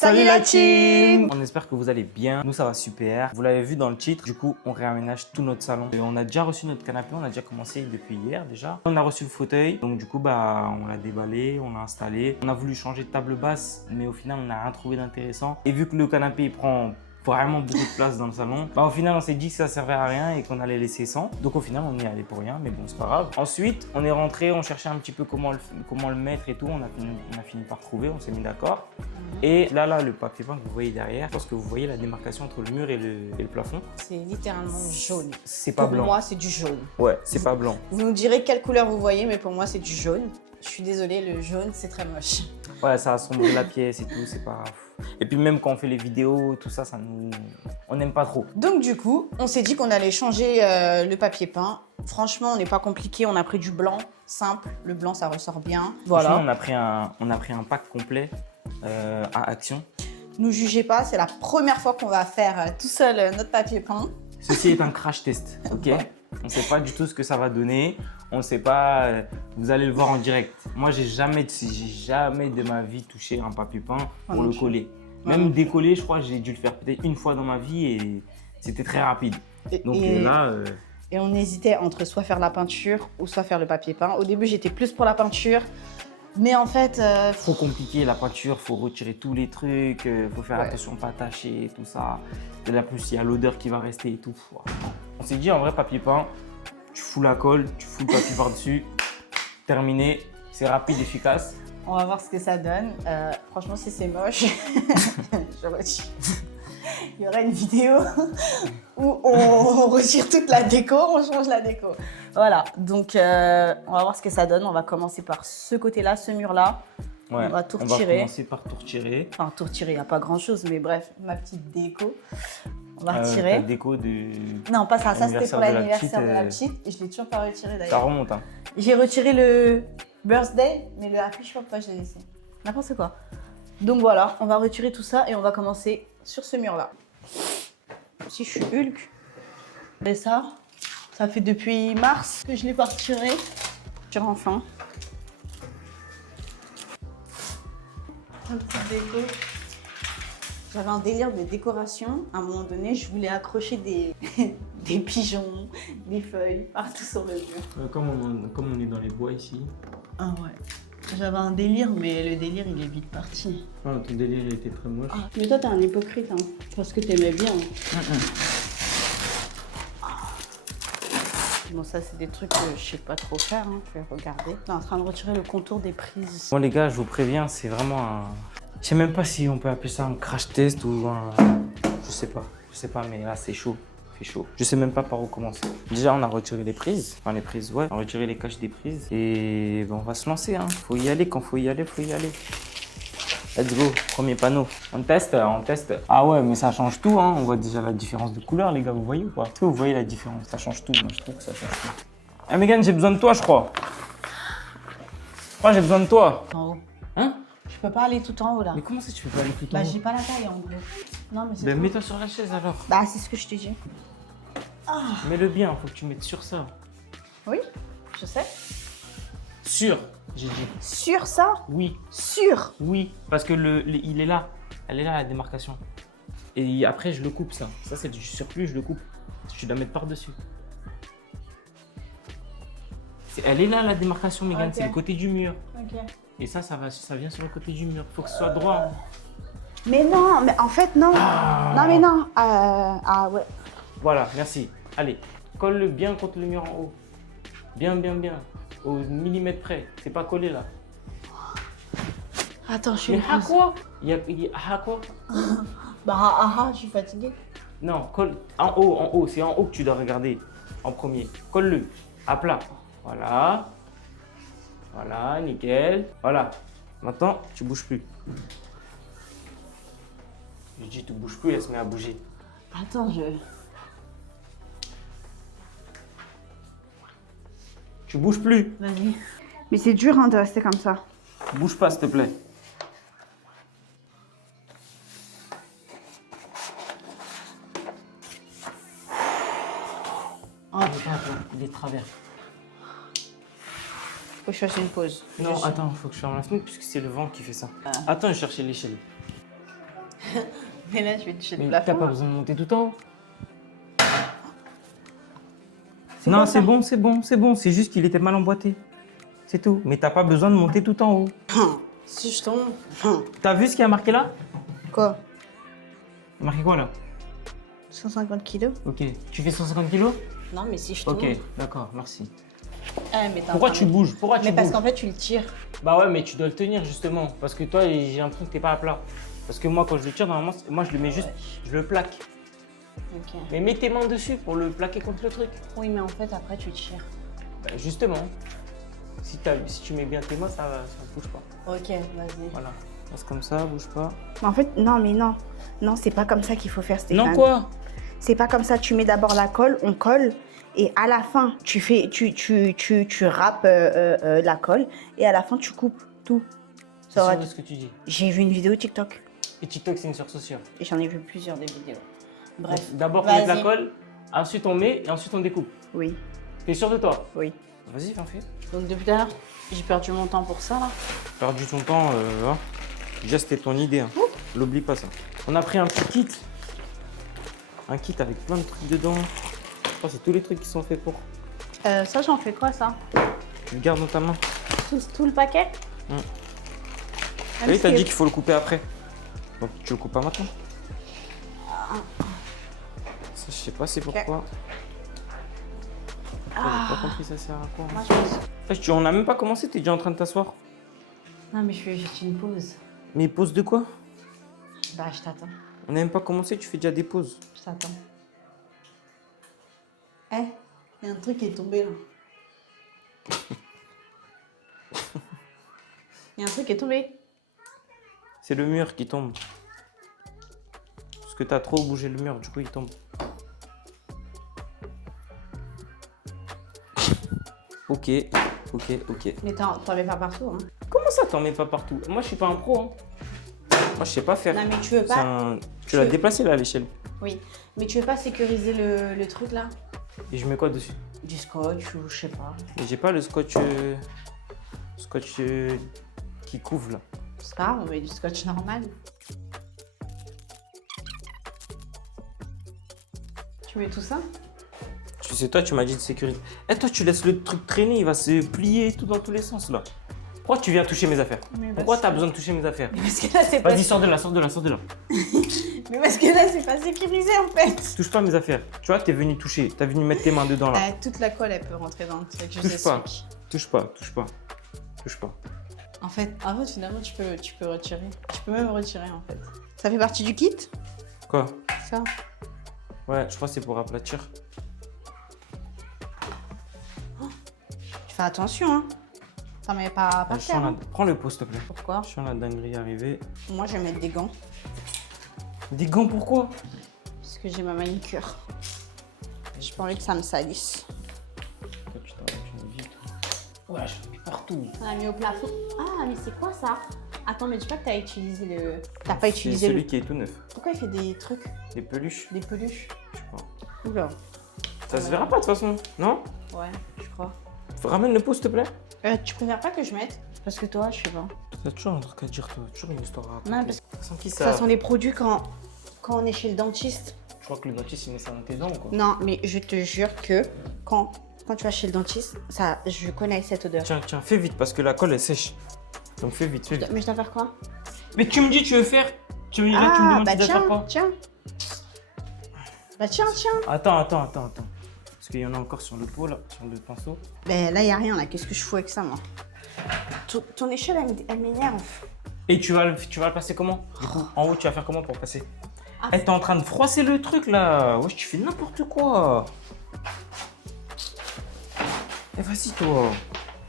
Salut la team! On espère que vous allez bien. Nous, ça va super. Vous l'avez vu dans le titre. Du coup, on réaménage tout notre salon. Et on a déjà reçu notre canapé. On a déjà commencé depuis hier déjà. On a reçu le fauteuil. Donc, du coup, on l'a déballé, on l'a installé. On a voulu changer de table basse, mais au final, on n'a rien trouvé d'intéressant. Et vu que le canapé il prend vraiment beaucoup de place dans le salon, au final on s'est dit que ça servait à rien et qu'on allait laisser sans. Donc au final on y allait pour rien, mais bon c'est pas grave. Ensuite on est rentré, on cherchait un petit peu comment le mettre et tout. On a fini par trouver, on s'est mis d'accord. Et là le papier peint que vous voyez derrière, je pense que vous voyez la démarcation entre le mur et le plafond. C'est littéralement jaune. C'est pas blanc. Pour moi c'est du jaune. Ouais, c'est pas blanc. Vous nous direz quelle couleur vous voyez, mais pour moi c'est du jaune. Je suis désolée, le jaune c'est très moche. Ouais, ça assombrit la pièce et tout, c'est pas... Et puis même quand on fait les vidéos, tout ça, on n'aime pas trop. Donc du coup, on s'est dit qu'on allait changer le papier peint. Franchement, on n'est pas compliqué, on a pris du blanc, simple. Le blanc, ça ressort bien. Voilà. On a pris un pack complet à Action. Nous jugez pas, c'est la première fois qu'on va faire tout seul notre papier peint. Ceci est un crash test, ok? On ne sait pas du tout ce que ça va donner. On ne sait pas, vous allez le voir en direct. Moi, j'ai jamais de ma vie touché un papier peint pour le coller. Même décoller, je crois que j'ai dû le faire peut-être une fois dans ma vie et c'était très rapide. Donc là... Et on hésitait entre soit faire la peinture ou soit faire le papier peint. Au début, j'étais plus pour la peinture. Mais en fait... Trop compliqué la peinture, faut retirer tous les trucs, faut faire attention à ne pas attacher, tout ça. Et là, plus il y a l'odeur qui va rester et tout. On s'est dit en vrai papier peint, tu fous la colle, tu fous le papier par-dessus, terminé, c'est rapide, efficace. On va voir ce que ça donne. Franchement, si c'est moche, je retire. Il y aura une vidéo où on retire toute la déco, on change la déco. Voilà, donc on va voir ce que ça donne. On va commencer par ce côté-là, ce mur-là. Ouais, on va tout retirer. On va commencer par tout retirer. Enfin, tout retirer, il n'y a pas grand-chose, mais bref, ma petite déco. On va retirer. La déco du... Non, pas ça. Ça, c'était pour l'anniversaire de la petite. petite. Et je ne l'ai toujours pas retiré d'ailleurs. Ça remonte, hein. J'ai retiré le birthday, mais le happy, je sais pas pourquoi je l'ai laissé. N'importe quoi. Donc voilà, on va retirer tout ça et on va commencer sur ce mur-là. Si je suis Hulk. Et ça fait depuis mars que je l'ai pas retiré. Je tire enfin. Un petit déco. J'avais un délire de décoration. À un moment donné, je voulais accrocher des pigeons, des feuilles partout sur le mur. Comme on est dans les bois ici. Ah ouais. J'avais un délire, mais le délire, il est vite parti. Ah, ton délire, il était très moche. Ah, mais toi, t'es un hypocrite, hein, parce que t'aimais bien. Bon, ça, c'est des trucs que je sais pas trop faire, hein. Je vais regarder. On est en train de retirer le contour des prises. Bon, les gars, je vous préviens, c'est vraiment un... Je sais même pas si on peut appeler ça un crash test ou un... Je sais pas, mais là, c'est chaud. C'est chaud. Je sais même pas par où commencer. Déjà, on a retiré les prises. Enfin, les prises, ouais. On a retiré les caches des prises. Et on va se lancer, hein. Faut y aller. Quand faut y aller, faut y aller. Let's go. Premier panneau. On teste, on teste. Ah ouais, mais ça change tout, hein. On voit déjà la différence de couleur, les gars. Vous voyez ou pas? Vous voyez la différence. Ça change tout. Moi, je trouve que ça change tout. Ah, Megan, j'ai besoin de toi, je crois. Je crois que j'ai besoin de toi. En haut. Hein? Je peux pas aller tout en haut, là. Mais comment ça, tu peux pas aller tout en Bah, haut? j'ai pas la taille, en gros. Non, mais c'est Ben, trop. mets-toi sur la chaise, alors. Bah, c'est ce que je t'ai dit. Mets-le bien. Faut que tu mettes sur ça. Oui, je sais. Sur, j'ai dit. Sur ça? Oui. Sur. Oui, parce que il est là. Elle est là, la démarcation. Et après, je le coupe, ça. Ça, c'est du surplus, je le coupe. Je dois mettre par-dessus. Elle est là, la démarcation, Megan. Ok. C'est le côté du mur. Ok. Et ça vient sur le côté du mur. Faut que ce soit droit. Mais non, mais en fait, non. Non, mais non. Ouais. Voilà, merci. Allez, colle-le bien contre le mur en haut. Bien, bien, bien. Au millimètre près. C'est pas collé, là. Attends, je suis... Mais à quoi? À quoi? Je suis fatiguée. Non, colle en haut. C'est en haut que tu dois regarder en premier. Colle-le à plat. Voilà. Voilà, nickel. Voilà. Maintenant, tu bouges plus. Je dis tu bouges plus, elle se met à bouger. Attends, Tu bouges plus. Vas-y. Mais c'est dur, hein, de rester comme ça. Bouge pas, s'il te plaît. Oh putain, il est travers. Faut que je fasse une pause. Non, attends, faut que je ferme la fenêtre puisque c'est le vent qui fait ça. Attends, je cherchais l'échelle. Mais là, je vais toucher le Mais t'as plafond. pas là. besoin de monter tout en haut. Non, quoi, c'est ça bon, c'est bon, c'est bon. C'est juste qu'il était mal emboîté. C'est tout. Mais t'as pas besoin de monter tout en haut. Si je tombe. T'as vu ce qu'il y a marqué là? Quoi? Marqué quoi là? 150 kilos? Ok. Tu fais 150 kilos? Non, mais si je tombe. Ok, d'accord, merci. Mais t'es en Pourquoi train tu de- bouges? Pourquoi tu Mais parce bouges? qu'en fait, tu le tires. Bah ouais, mais tu dois le tenir justement. Parce que toi, j'ai l'impression que t'es pas à plat. Parce que moi, quand je le tire, normalement, moi je le mets juste, je le plaque. Ok. Mais mets tes mains dessus pour le plaquer contre le truc. Oui, mais en fait, après, tu tires. Bah, justement, si tu mets bien tes mains, ça bouge pas. Ok, vas-y. Voilà. Reste comme ça, bouge pas. Mais en fait, non, mais non. Non, c'est pas comme ça qu'il faut faire, Stéphane. Non, quoi? C'est pas comme ça. Tu mets d'abord la colle, on colle. Et à la fin, tu râpes la colle. Et à la fin, tu coupes tout. Ça aura- C'est ce que tu dis. J'ai vu une vidéo TikTok. Et TikTok, c'est une source sociale. Et j'en ai vu plusieurs des vidéos. Bref. D'abord, on met de la Vas-y. colle, ensuite on met et ensuite on découpe. Oui, T'es sûr de toi? oui. Vas-y, fais. Donc depuis tout à l'heure, j'ai perdu mon temps pour ça, là. Perdu ton temps, hein. Déjà, c'était ton idée. Hein. L'oublie pas ça. On a pris un petit kit. Un kit avec plein de trucs dedans. Je crois que c'est tous les trucs qui sont faits pour. Ça, j'en fais quoi, ça? Tu le gardes dans ta main. Tout le paquet? Oui, t'as dit qu'il faut le couper après. Donc tu le coupes pas maintenant. Ça, je sais pas, c'est pourquoi. J'ai pas compris, ça sert à quoi. Moi, je pense... On a même pas commencé, t'es déjà en train de t'asseoir. Non, mais je fais juste une pause. Mais pause de quoi? Bah, je t'attends. On n'a même pas commencé, tu fais déjà des pauses. Je t'attends. Eh, il y a un truc qui est tombé, là. Il y a un truc qui est tombé. C'est le mur qui tombe. Parce que t'as trop bougé le mur, du coup il tombe. Ok. Mais t'en mets pas partout, hein. Comment ça t'en mets pas partout? Moi je suis pas un pro. Hein. Moi je sais pas faire. Non, mais tu veux pas... Tu l'as déplacé là à l'échelle. Oui. Mais tu veux pas sécuriser le truc, là? Et je mets quoi dessus? Du scotch ou je sais pas. Et j'ai pas le scotch. Qui couvre là. C'est pas grave, on met du scotch normal. Tu mets tout ça? Tu sais, toi tu m'as dit de sécuriser. Et toi tu laisses le truc traîner, il va se plier tout dans tous les sens là. Pourquoi tu viens toucher mes affaires? Mais Pourquoi parce- t'as besoin de toucher mes affaires? Mais parce que là, c'est pas... Vas-y, sors de là. Mais parce que là, c'est pas sécurisé, en fait. Touche pas mes affaires. Tu vois, t'es venu toucher, t'as venu mettre tes mains dedans là. Toute la colle, elle peut rentrer dans le truc, je Touche pas. t'explique. Touche pas. En fait, finalement, tu peux retirer. Tu peux même retirer, en fait. Ça fait partie du kit? Quoi? Ça. Ouais, je crois que c'est pour aplatir. Tu fais attention, hein. T'en mets pas par Je terre, sens hein. Prends le pot s'il te plaît. Pourquoi? Je sens la dinguerie arriver. Moi, je vais mettre des gants. Des gants pourquoi? Parce que j'ai ma manicure. J'ai pas envie que ça me salisse. Toi, tu t'arrêtes une vie, toi. Ouais, je mets partout. On a mis au plafond. Ah, mais c'est quoi ça? Attends, mais dis pas que t'as utilisé le... T'as pas utilisé C'est celui le... qui est tout neuf. Pourquoi il fait des trucs? Des peluches, Des peluches? je sais pas. Oula. Ça se verra pas de toute façon, non? Ouais, je crois. Ramène le pot s'il te plaît. Tu préfères pas que je mette? Parce que toi, je sais pas. T'as toujours un truc à dire, toi. Toujours une histoire à raconter. Non, parce que Ça sent qui ça ça? sont les produits quand on est chez le dentiste. Je crois que le dentiste il met ça dans tes dents ou quoi? Non, mais je te jure que quand tu vas chez le dentiste, ça, je connais cette odeur. Tiens, fais vite parce que la colle elle sèche. Donc fais vite. Mais je dois faire quoi? Mais tu me dis, tu veux faire. Tu me demandes bah tu dois faire quoi? tiens. Bah tiens. Attends. Parce qu'il y en a encore sur le pot là, sur le pinceau. Ben là, y a rien là. Qu'est-ce que je fous avec ça, moi? Ton échelle, elle m'énerve. Et tu vas le passer comment? Du coup, en haut, tu vas faire comment pour passer? Ah, Eh, t'es en train de froisser le truc là. Wesh, tu fais n'importe quoi. Eh, vas-y, toi.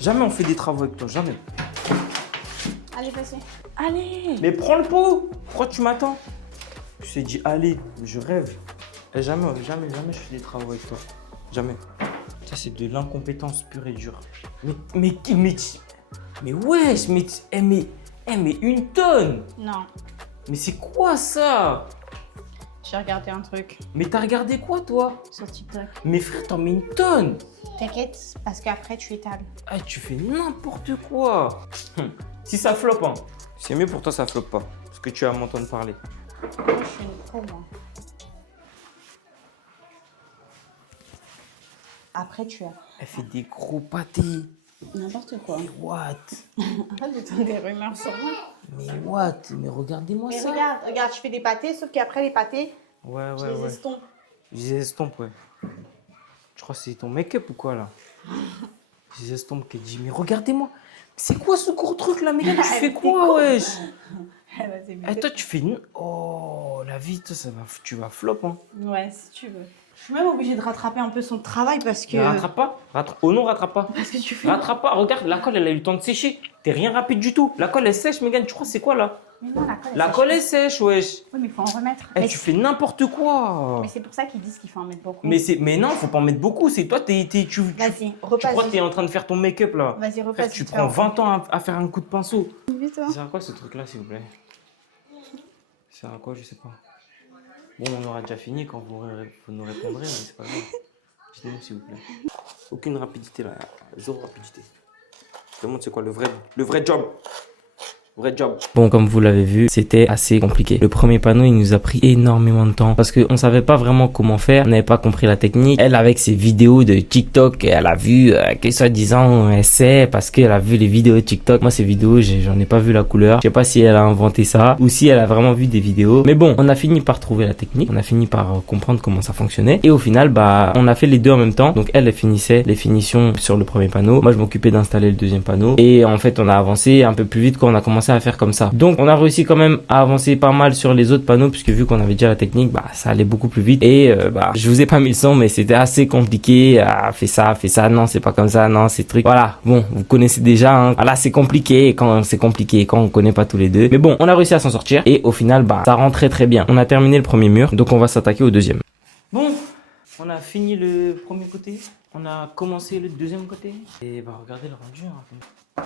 Jamais on fait des travaux avec toi, jamais. Allez, passez. Allez. Mais prends le pot. Pourquoi tu m'attends? Je t'ai dit, allez, je rêve. Et jamais je fais des travaux avec toi. Jamais. Ça, c'est de l'incompétence pure et dure. Mais wesh, mais une tonne. Non, Mais c'est quoi ça? j'ai regardé un truc Mais t'as regardé quoi, toi? sur TikTok. Mais frère, t'en mets une tonne. T'inquiète, parce qu'après, tu étales. Ah, tu fais n'importe quoi. Si ça floppe, hein. C'est mieux pour toi, ça floppe pas. Parce que tu vas m'entendre parler. Moi, je suis une pro, moi. Après, tu as Elle fait des gros pâtés. n'importe quoi. Mais what? Arrête de faire des rumeurs sur moi. Mais what? Mais regardez-moi Mais ça. regarde, je fais des pâtés, sauf qu'après les pâtés, Ouais, je ouais, les ouais. estompe. Je les estompe, ouais. Je crois que c'est ton make-up ou quoi, là? Je les estompe, Kedji. Mais regardez-moi. C'est quoi ce gros truc, là, Megan? Tu fais quoi, wesh? Eh, toi, tu fais... Oh, la vie, toi, tu vas flop, hein. Ouais, si tu veux. Je suis même obligée de rattraper un peu son travail parce que... Mais rattrape pas. Oh non, rattrape pas. Parce que tu fais... Rattrape pas. Regarde, la colle, elle a eu le temps de sécher. T'es rien rapide du tout. La colle, elle sèche, Megan. Tu crois c'est quoi, là? Mais non, la colle, La colle est sèche, wesh. Oui, mais il faut en remettre. Eh, Mais tu fais n'importe quoi. Mais c'est pour ça qu'ils disent qu'il faut en mettre beaucoup. Mais non, faut pas en mettre beaucoup. C'est toi, tu Vas-y, tu repasse. crois que t'es en train de faire ton make-up là. Vas-y, Frère, repasse. tu prends 20 ans à faire un coup de pinceau. Vite, hein. C'est à quoi ce truc là, s'il vous plaît? C'est à quoi, je sais pas. Bon, on aura déjà fini quand vous nous répondrez, mais c'est pas grave. Dites-nous, s'il vous plaît. Aucune rapidité là, zéro rapidité. Je te montre c'est quoi le vrai job. Vrai job. Bon, comme vous l'avez vu, c'était assez compliqué. Le premier panneau, il nous a pris énormément de temps parce qu'on savait pas vraiment comment faire. On n'avait pas compris la technique. Elle, avec ses vidéos de TikTok, elle a vu que soi-disant, elle sait parce qu'elle a vu les vidéos de TikTok. Moi, ces vidéos, j'en ai pas vu la couleur. Je sais pas si elle a inventé ça ou si elle a vraiment vu des vidéos. Mais bon, on a fini par trouver la technique. On a fini par comprendre comment ça fonctionnait. Et au final, bah, on a fait les deux en même temps. Donc, elle finissait les finitions sur le premier panneau. Moi, je m'occupais d'installer le deuxième panneau. Et en fait, on a avancé un peu plus vite quand on a commencé à faire comme ça. Donc on a réussi quand même à avancer pas mal sur les autres panneaux puisque vu qu'on avait déjà la technique, bah ça allait beaucoup plus vite et bah je vous ai pas mis le son mais c'était assez compliqué. Fais ça, non c'est pas comme ça, non c'est truc. Voilà, bon vous connaissez déjà. Hein. Voilà c'est compliqué quand on connaît pas tous les deux. Mais bon on a réussi à s'en sortir et au final bah ça rend très très bien. On a terminé le premier mur donc on va s'attaquer au deuxième. Bon, on a fini le premier côté, on a commencé le deuxième côté et bah regardez le rendu. Hein.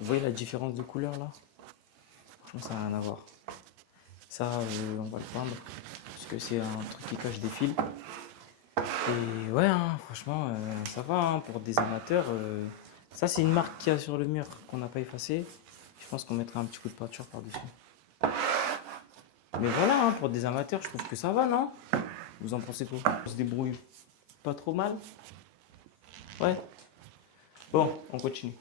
Vous voyez la différence de couleur là? Franchement, ça n'a rien à voir. Ça, on va le peindre parce que c'est un truc qui cache des fils. Et ouais, hein, franchement, ça va hein, pour des amateurs. Ça, c'est une marque qu'il y a sur le mur qu'on n'a pas effacée. Je pense qu'on mettra un petit coup de peinture par-dessus. Mais voilà, hein, pour des amateurs, je trouve que ça va, non? Vous en pensez quoi? On se débrouille pas trop mal? Ouais. Bon, on continue.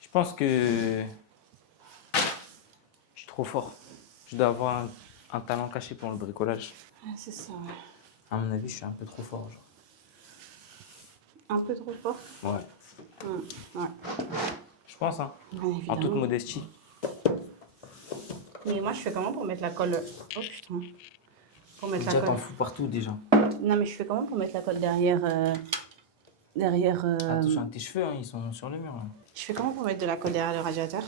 Je pense que je suis trop fort. Je dois avoir un talent caché pour le bricolage. Ouais, c'est ça, ouais. À mon avis, je suis un peu trop fort. Genre. Un peu trop fort? Ouais. Ouais. Je pense, hein. Ouais, en toute modestie. Mais moi, je fais comment pour mettre la colle? Oh putain. Pour mettre Déjà, la t'en colle. fous partout déjà. Non, mais je fais comment pour mettre la colle derrière Attention, tes cheveux, hein, ils sont sur le mur. Là. Je fais comment pour mettre de la colle derrière le radiateur?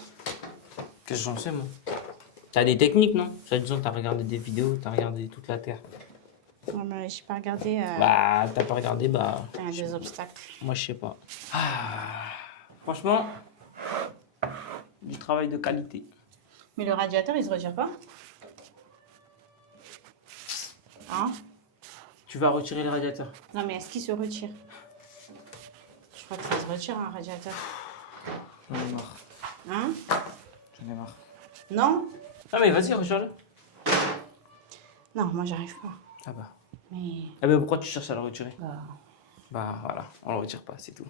Qu'est-ce que j'en sais, moi? T'as des techniques, non? Ça, disons, t'as regardé des vidéos, t'as regardé toute la Terre. Non, mais j'ai pas regardé. Bah, t'as pas regardé, bah. Il y a des obstacles. Moi, je sais pas. Franchement, du travail de qualité. Mais le radiateur, il se retire pas? Hein? Tu vas retirer le radiateur? Non, mais est-ce qu'il se retire? Je crois que ça se retire, un radiateur. J'en ai marre. Hein? J'en ai marre. Non? Ah, mais vas-y, retire-le. Non, moi, j'arrive pas. Ah bah. Mais... Ah bah, pourquoi tu cherches à le retirer? Bah voilà, on le retire pas, c'est tout.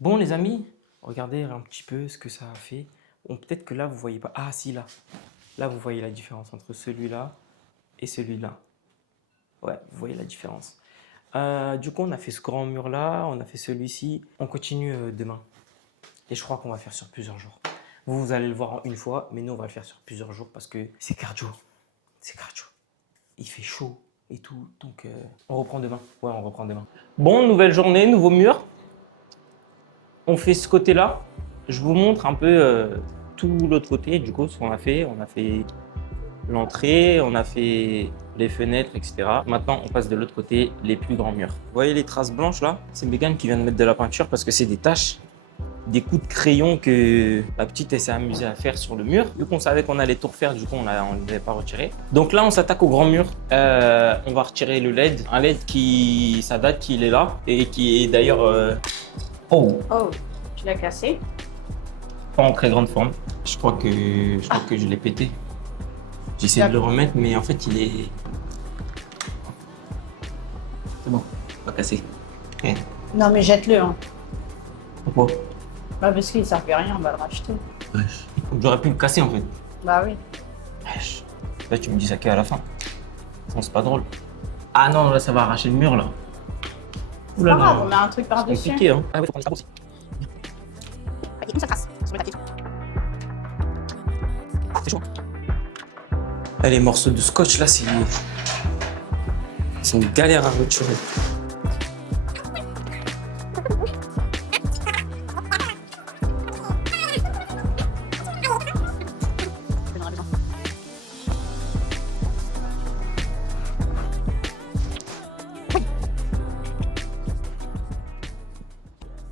Bon les amis, regardez un petit peu ce que ça a fait. Bon, peut-être que là vous voyez pas. Ah si là. Là vous voyez la différence entre celui-là et celui-là. Ouais, vous voyez la différence. Du coup on a fait ce grand mur là, on a fait celui-ci. On continue demain. Et je crois qu'on va faire sur plusieurs jours. Vous allez le voir en une fois, mais nous on va le faire sur plusieurs jours parce que c'est cardio. C'est cardio. Il fait chaud et tout. Donc, on reprend demain. Ouais, on reprend demain. Bon, nouvelle journée, nouveau mur. On fait ce côté-là. Je vous montre un peu tout l'autre côté. Du coup, ce qu'on a fait. On a fait l'entrée, on a fait les fenêtres, etc. Maintenant, on passe de l'autre côté, les plus grands murs. Vous voyez les traces blanches là? C'est Megan qui vient de mettre de la peinture parce que c'est des taches des coups de crayon que la petite elle s'est amusée à faire sur le mur. Vu qu'on savait qu'on allait tout refaire, du coup on ne l'avait pas retiré. Donc là on s'attaque au grand mur. On va retirer le LED. Un LED qui, ça date qu'il est là et qui est d'ailleurs... Oh, tu l'as cassé. Pas en très grande forme. Je crois que je l'ai pété. J'essaie de le remettre, mais en fait, il est... C'est bon, pas cassé. Okay. Non, mais jette-le. Hein. Pourquoi? Bah, parce qu'il ne sert plus à rien, on va le racheter. Wesh. J'aurais pu le casser, en fait. Bah oui. Wesh. Là, tu me dis ça qu'à la fin. Non, c'est pas drôle. Ah non, là, ça va arracher le mur, là. C'est pas grave, on met un truc par-dessus. C'est compliqué, hein. Ah ouais, faut qu'on le aussi. Il y a une seule trace sur le tapis. C'est chaud. Là, les morceaux de scotch, là, c'est une galère à retirer.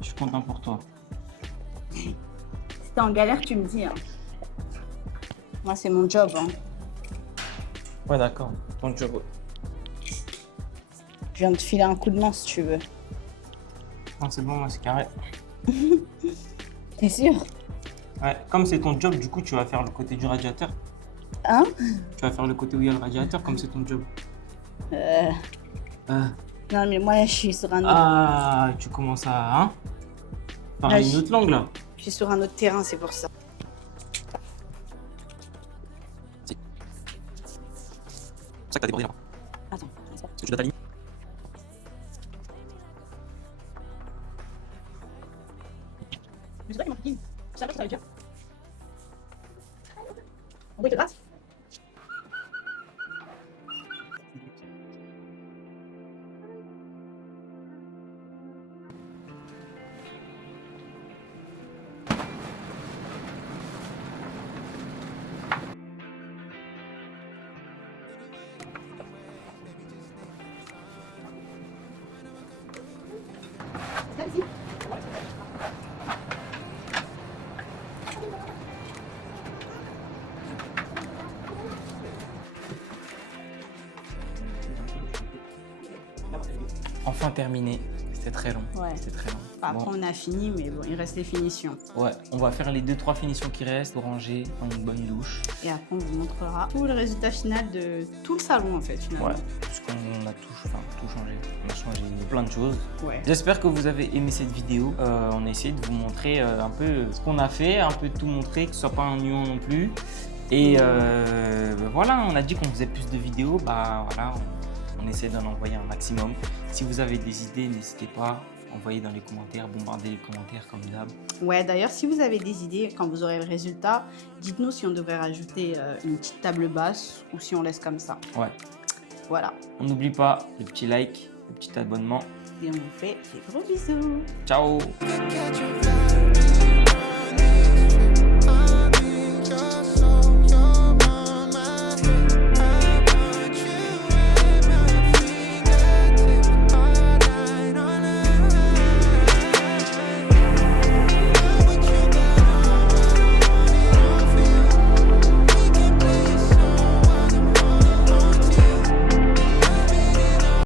Je suis content pour toi. Si t'es en galère, tu me dis. Hein. Moi, c'est mon job. Hein. Ouais, d'accord. Donc, Je viens de te filer un coup de main si tu veux. Non, c'est bon, moi, c'est carré. T'es sûr? Ouais, comme c'est ton job, du coup, tu vas faire le côté du radiateur. Hein? Tu vas faire le côté où il y a le radiateur, comme c'est ton job. Non, mais moi, je suis sur un autre... Ah, tu commences à... Hein? Parler une autre langue, là. Je suis sur un autre terrain, c'est pour ça. C'est ça que t'as débordé, là. Attends, Parce que tu dois t'aligner. Mais c'est pas qu'il m'a je savais que ça allait bien. On peut te gratte? Vas-y. Enfin terminé. C'était très long. Ouais. C'était très long. Après, Bon. on a fini, mais bon, il reste les finitions. Ouais, on va faire les 2-3 finitions qui restent, ranger dans une bonne douche. Et après, on vous montrera tout le résultat final de tout le salon, en fait, finalement. Ouais, puisqu'on a tout changé. On a changé plein de choses. Ouais. J'espère que vous avez aimé cette vidéo. On a essayé de vous montrer un peu ce qu'on a fait, un peu tout montrer, que ce soit pas un nuant non plus. Et voilà, on a dit qu'on faisait plus de vidéos. Bah voilà, on essaie d'en envoyer un maximum. Si vous avez des idées, n'hésitez pas. Envoyez dans les commentaires, bombardez les commentaires comme d'hab. Ouais, d'ailleurs, si vous avez des idées, quand vous aurez le résultat, dites-nous si on devrait rajouter une petite table basse ou si on laisse comme ça. Ouais. Voilà. On n'oublie pas le petit like, le petit abonnement. Et on vous fait des gros bisous. Ciao! Catch your vibe.